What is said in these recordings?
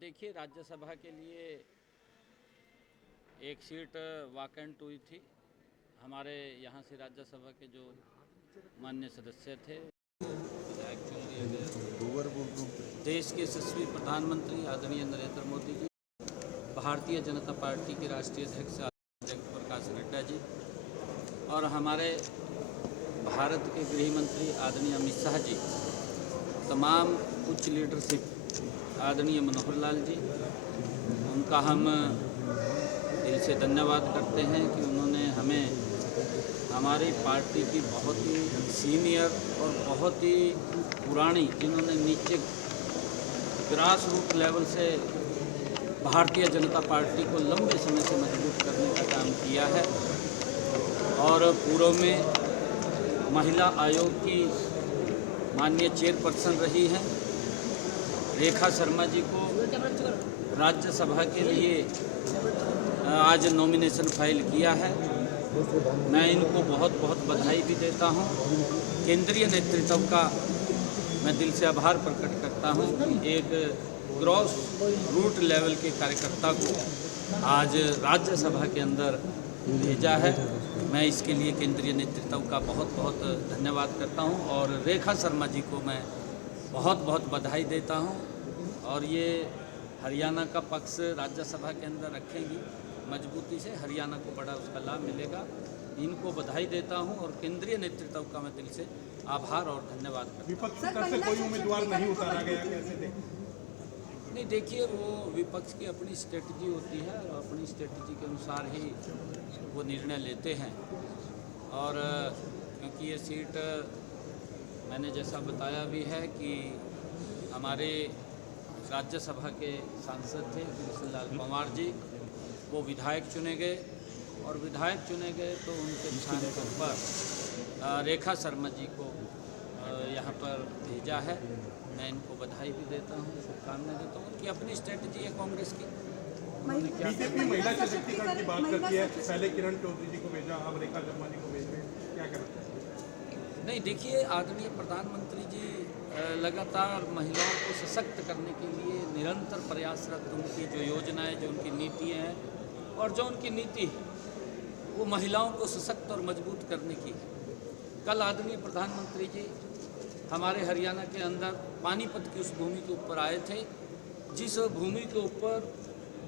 देखिए, राज्यसभा के लिए एक सीट वाकंट हुई थी। हमारे यहाँ से राज्यसभा के जो माननीय सदस्य थे विधायक चुन लिए गए। देश के यशस्वी प्रधानमंत्री आदरणीय नरेंद्र मोदी जी, भारतीय जनता पार्टी के राष्ट्रीय अध्यक्ष जगत प्रकाश नड्डा जी और हमारे भारत के गृह मंत्री आदरणीय अमित शाह जी, तमाम उच्च लीडरशिप आदरणीय मनोहर लाल जी, उनका हम दिल से धन्यवाद करते हैं कि उन्होंने हमें हमारी पार्टी की बहुत ही सीनियर और बहुत ही पुरानी, जिन्होंने नीचे ग्रास रूट लेवल से भारतीय जनता पार्टी को लंबे समय से मजबूत करने का काम किया है और पूर्व में महिला आयोग की माननीय चेयरपर्सन रही हैं रेखा शर्मा जी को राज्यसभा के लिए आज नॉमिनेशन फाइल किया है। मैं इनको बहुत बहुत बधाई भी देता हूं। केंद्रीय नेतृत्व का मैं दिल से आभार प्रकट करता हूं कि एक ग्रॉस रूट लेवल के कार्यकर्ता को आज राज्यसभा के अंदर भेजा है। मैं इसके लिए केंद्रीय नेतृत्व का बहुत बहुत धन्यवाद करता हूं और रेखा शर्मा जी को मैं बहुत बहुत बधाई देता हूं और ये हरियाणा का पक्ष राज्यसभा के अंदर रखेंगी मजबूती से, हरियाणा को बड़ा उसका लाभ मिलेगा। इनको बधाई देता हूं और केंद्रीय नेतृत्व का मैं दिल से आभार और धन्यवाद करता हूं। विपक्ष की तरफ से कोई उम्मीदवार नहीं उतारा गया, कैसे देखें? नहीं, देखिए, वो विपक्ष की अपनी स्ट्रेटजी होती है और अपनी स्ट्रेटजी के अनुसार ही वो निर्णय लेते हैं और क्योंकि ये सीट मैंने जैसा बताया भी है कि हमारे राज्यसभा के सांसद थे कृष्ण लाल पंवार जी, वो विधायक चुने गए और विधायक चुने गए तो उनके स्थान के ऊपर रेखा शर्मा जी को यहाँ पर भेजा है। मैं इनको बधाई भी देता हूँ, शुभकामनाएं देता हूँ। उनकी अपनी स्ट्रेटजी है कांग्रेस की। बीजेपी महिला सशक्तिकरण की बात करती है, पहले किरण चौधरी जी को भेजा, अब रेखा शर्मा जी को भेज रहे हैं, क्या करते हैं? नहीं, देखिए, आदरणीय प्रधानमंत्री जी लगातार महिलाओं को सशक्त करने के लिए निरंतर प्रयासरत। उनकी जो योजनाएं, जो उनकी नीतियाँ हैं और जो उनकी नीति है वो महिलाओं को सशक्त और मजबूत करने की है। कल आदरणीय प्रधानमंत्री जी हमारे हरियाणा के अंदर पानीपत की उस भूमि के ऊपर आए थे जिस भूमि के ऊपर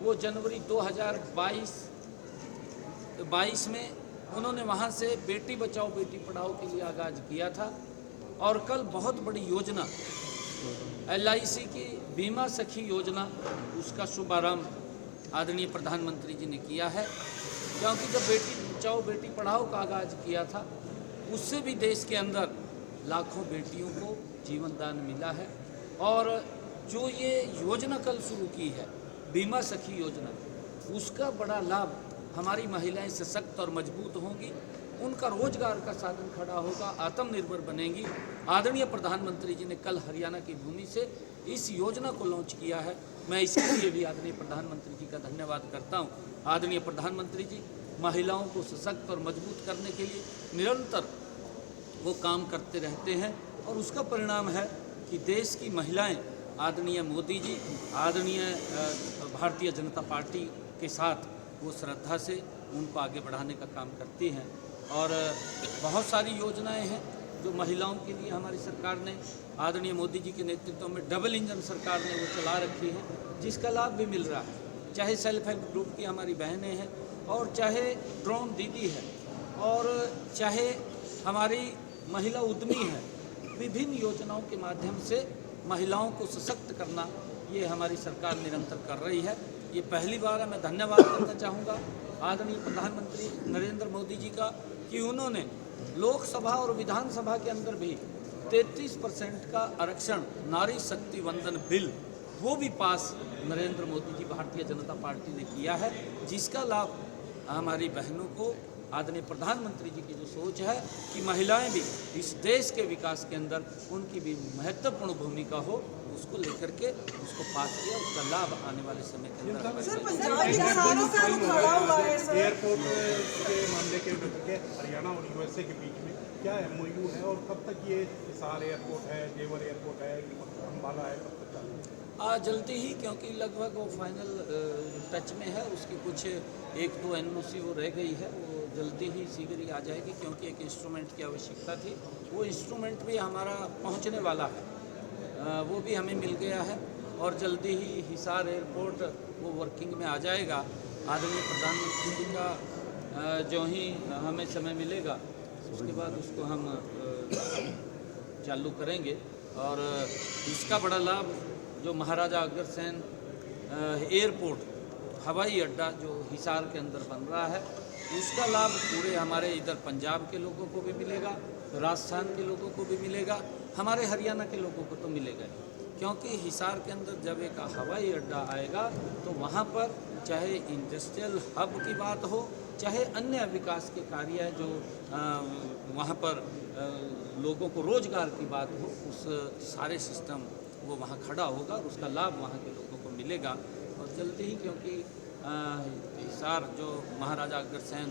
वो जनवरी 2022 में उन्होंने वहाँ से बेटी बचाओ बेटी पढ़ाओ के लिए आगाज किया था और कल बहुत बड़ी योजना LIC की बीमा सखी योजना, उसका शुभारंभ आदरणीय प्रधानमंत्री जी ने किया है। क्योंकि जब बेटी बचाओ बेटी पढ़ाओ का आगाज किया था उससे भी देश के अंदर लाखों बेटियों को जीवन दान मिला है और जो ये योजना कल शुरू की है बीमा सखी योजना, उसका बड़ा लाभ हमारी महिलाएं सशक्त और मजबूत होंगी, उनका रोजगार का साधन खड़ा होगा, आत्मनिर्भर बनेंगी। आदरणीय प्रधानमंत्री जी ने कल हरियाणा की भूमि से इस योजना को लॉन्च किया है। मैं इसके लिए भी आदरणीय प्रधानमंत्री जी का धन्यवाद करता हूं। आदरणीय प्रधानमंत्री जी महिलाओं को सशक्त और मजबूत करने के लिए निरंतर वो काम करते रहते हैं और उसका परिणाम है कि देश की महिलाएं आदरणीय मोदी जी, आदरणीय भारतीय जनता पार्टी के साथ वो श्रद्धा से उनको आगे बढ़ाने का काम करती हैं और बहुत सारी योजनाएं हैं जो महिलाओं के लिए हमारी सरकार ने, आदरणीय मोदी जी के नेतृत्व में डबल इंजन सरकार ने वो चला रखी है, जिसका लाभ भी मिल रहा है। चाहे सेल्फ हेल्प ग्रुप की हमारी बहनें हैं और चाहे ड्रोन दीदी है और चाहे हमारी महिला उद्यमी है, विभिन्न योजनाओं के माध्यम से महिलाओं को सशक्त करना ये हमारी सरकार निरंतर कर रही है। ये पहली बार है। मैं धन्यवाद करना चाहूँगा आदरणीय प्रधानमंत्री नरेंद्र मोदी जी का कि उन्होंने लोकसभा और विधानसभा के अंदर भी 33% का आरक्षण नारी शक्ति वंदन बिल वो भी पास नरेंद्र मोदी जी भारतीय जनता पार्टी ने किया है, जिसका लाभ हमारी बहनों को आदरणीय प्रधानमंत्री जी की जो सोच है कि महिलाएं भी इस देश के विकास के अंदर उनकी भी महत्वपूर्ण भूमिका हो, उसको लेकर के उसको पास किया, उसका लाभ आने वाले समय के अंदर एयरपोर्ट के मामले के हरियाणा और USA के बीच में क्या MOU है और कब तक ये हिसार एयरपोर्ट है, जेवर एयरपोर्ट है, अम्बाला है, कब तक चालू है? जल्दी ही, क्योंकि लगभग वो फाइनल टच में है। उसकी कुछ 1-2 एनओसी वो रह गई है, वो जल्दी ही शीघ्र ही आ जाएगी, क्योंकि एक इंस्ट्रूमेंट की आवश्यकता थी। वो इंस्ट्रूमेंट भी हमारा पहुंचने वाला है, वो भी हमें मिल गया है और जल्दी ही हिसार एयरपोर्ट वो वर्किंग में आ जाएगा। आदरणीय प्रधानमंत्री जी का जो ही हमें समय मिलेगा उसके बाद उसको हम चालू करेंगे। और इसका बड़ा लाभ जो महाराजा अग्रसेन एयरपोर्ट हवाई अड्डा जो हिसार के अंदर बन रहा है, उसका लाभ पूरे हमारे इधर पंजाब के लोगों को भी मिलेगा, राजस्थान के लोगों को भी मिलेगा, हमारे हरियाणा के लोगों को तो मिलेगा ही। क्योंकि हिसार के अंदर जब एक हवाई अड्डा आएगा तो वहाँ पर चाहे इंडस्ट्रियल हब की बात हो, चाहे अन्य विकास के कार्य जो वहाँ पर लोगों को रोजगार की बात हो, उस सारे सिस्टम वो वहाँ खड़ा होगा और उसका लाभ वहाँ के लोगों को मिलेगा। और जल्दी ही, क्योंकि हिसार जो महाराजा अग्रसेन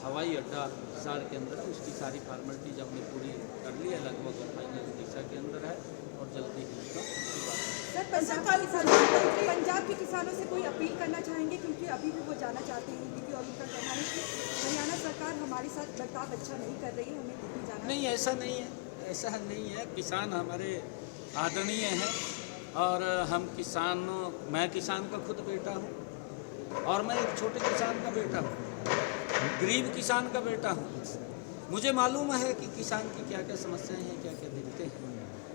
हवाई अड्डा हिसार के अंदर है, उसकी सारी फॉर्मेलिटीज हमने पूरी कर ली है, लगभग फाइनल दिशा के अंदर है और जल्दी ही उसका पंजाब के किसानों से कोई अपील करना चाहेंगे, क्योंकि अभी भी वो जाना चाहते हैं, क्योंकि और उनका कहना है कि हरियाणा सरकार हमारे साथ बर्ताव अच्छा नहीं कर रही है, हमें दिल्ली जाना। नहीं, ऐसा नहीं है, ऐसा नहीं है। किसान हमारे आदरणीय हैं और हम किसानों, मैं किसान का खुद बेटा हूँ और मैं एक छोटे किसान का बेटा हूँ, गरीब किसान का बेटा हूँ। मुझे मालूम है कि किसान की क्या क्या समस्याएं हैं, क्या क्या दिक्कतें हैं।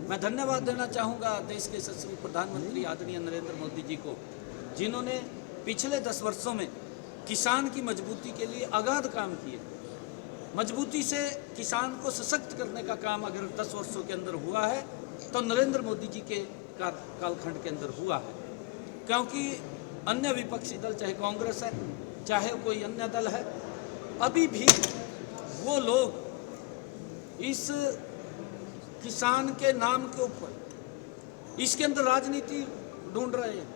मैं धन्यवाद देना चाहूँगा देश के यशस्वी प्रधानमंत्री आदरणीय नरेंद्र मोदी जी को, जिन्होंने पिछले 10 वर्षों में किसान की मजबूती के लिए अगाध काम किए। मजबूती से किसान को सशक्त करने का काम अगर 10 वर्षों के अंदर हुआ है तो नरेंद्र मोदी जी के कालखंड के अंदर हुआ है। क्योंकि अन्य विपक्षी दल, चाहे कांग्रेस है चाहे कोई अन्य दल है, अभी भी वो लोग इस किसान के नाम के ऊपर इसके अंदर राजनीति ढूंढ रहे हैं।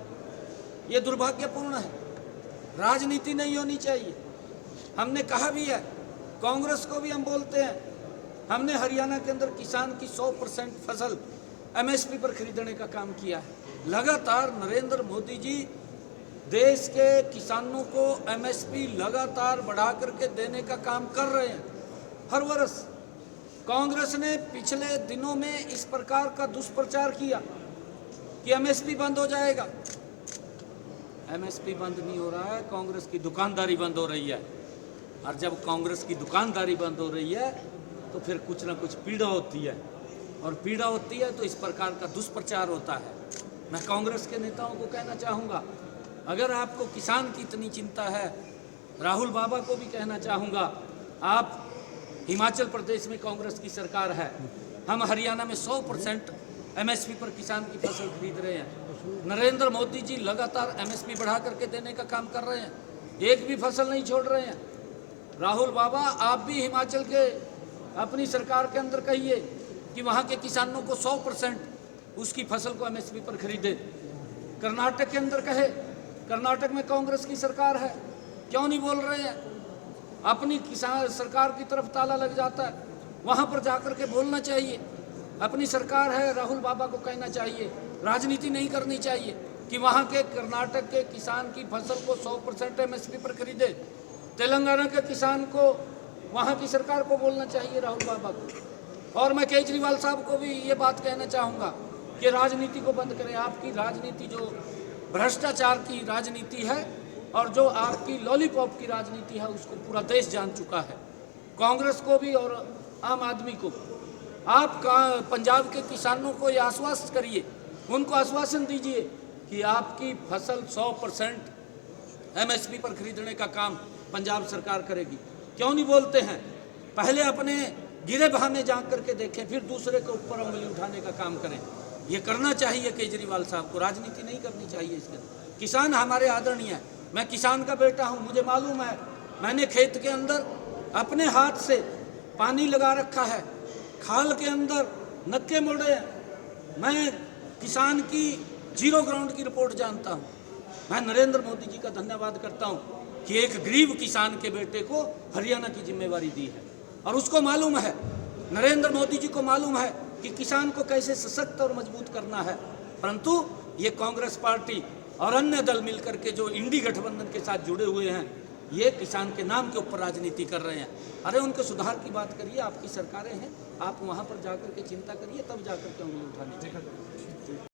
ये दुर्भाग्यपूर्ण है, राजनीति नहीं होनी चाहिए। हमने कहा भी है, कांग्रेस को भी हम बोलते हैं, हमने हरियाणा के अंदर किसान की 100% फसल एमएसपी पर खरीदने का काम किया है। लगातार नरेंद्र मोदी जी देश के किसानों को एमएसपी लगातार बढ़ा करके देने का काम कर रहे हैं हर वर्ष। कांग्रेस ने पिछले दिनों में इस प्रकार का दुष्प्रचार किया कि एमएसपी बंद हो जाएगा। एमएसपी बंद नहीं हो रहा है, कांग्रेस की दुकानदारी बंद हो रही है। और जब कांग्रेस की दुकानदारी बंद हो रही है तो फिर कुछ ना कुछ पीड़ा होती है, और पीड़ा होती है तो इस प्रकार का दुष्प्रचार होता है। मैं कांग्रेस के नेताओं को कहना चाहूँगा, अगर आपको किसान की इतनी चिंता है, राहुल बाबा को भी कहना चाहूँगा, आप हिमाचल प्रदेश में कांग्रेस की सरकार है, हम हरियाणा में 100% एमएसपी पर किसान की फसल खरीद रहे हैं। नरेंद्र मोदी जी लगातार एमएसपी बढ़ा करके देने का काम कर रहे हैं, एक भी फसल नहीं छोड़ रहे हैं। राहुल बाबा, आप भी हिमाचल के अपनी सरकार के अंदर कहिए कि वहाँ के किसानों को 100% उसकी फसल को एमएसपी पर खरीदे। कर्नाटक के अंदर कहे, कर्नाटक में कांग्रेस की सरकार है, क्यों नहीं बोल रहे हैं? अपनी किसान सरकार की तरफ ताला लग जाता है, वहाँ पर जाकर के बोलना चाहिए। अपनी सरकार है, राहुल बाबा को कहना चाहिए, राजनीति नहीं करनी चाहिए कि वहाँ के कर्नाटक के किसान की फसल को 100% एमएसपी पर खरीदे। तेलंगाना के किसान को, वहाँ की सरकार को बोलना चाहिए, राहुल बाबा को। और मैं केजरीवाल साहब को भी ये बात कहना चाहूँगा कि राजनीति को बंद करें। आपकी राजनीति जो भ्रष्टाचार की राजनीति है और जो आपकी लॉलीपॉप की राजनीति है, उसको पूरा देश जान चुका है, कांग्रेस को भी और आम आदमी को। आप पंजाब के किसानों को ये आश्वस्त करिए, उनको आश्वासन दीजिए कि आपकी फसल 100% एमएसपी पर खरीदने का काम पंजाब सरकार करेगी। क्यों नहीं बोलते हैं? पहले अपने गिरे बहाने जा करके देखें, फिर दूसरे के ऊपर उंगली उठाने का काम करें। ये करना चाहिए केजरीवाल साहब को, राजनीति नहीं करनी चाहिए इसके अंदर। किसान हमारे आदरणीय है, मैं किसान का बेटा हूँ, मुझे मालूम है। मैंने खेत के अंदर अपने हाथ से पानी लगा रखा है, खाल के अंदर नक्के मोड़े हैं। मैं किसान की जीरो ग्राउंड की रिपोर्ट जानता हूँ। मैं नरेंद्र मोदी जी का धन्यवाद करता हूँ कि एक गरीब किसान के बेटे को हरियाणा की जिम्मेवारी दी है, और उसको मालूम है, नरेंद्र मोदी जी को मालूम है कि किसान को कैसे सशक्त और मजबूत करना है। परंतु ये कांग्रेस पार्टी और अन्य दल मिलकर के जो इंडी गठबंधन के साथ जुड़े हुए हैं, ये किसान के नाम के ऊपर राजनीति कर रहे हैं। अरे उनके सुधार की बात करिए, आपकी सरकारें हैं, आप वहाँ पर जाकर के चिंता करिए, तब जाकर के उंगली उठानी चाहिए।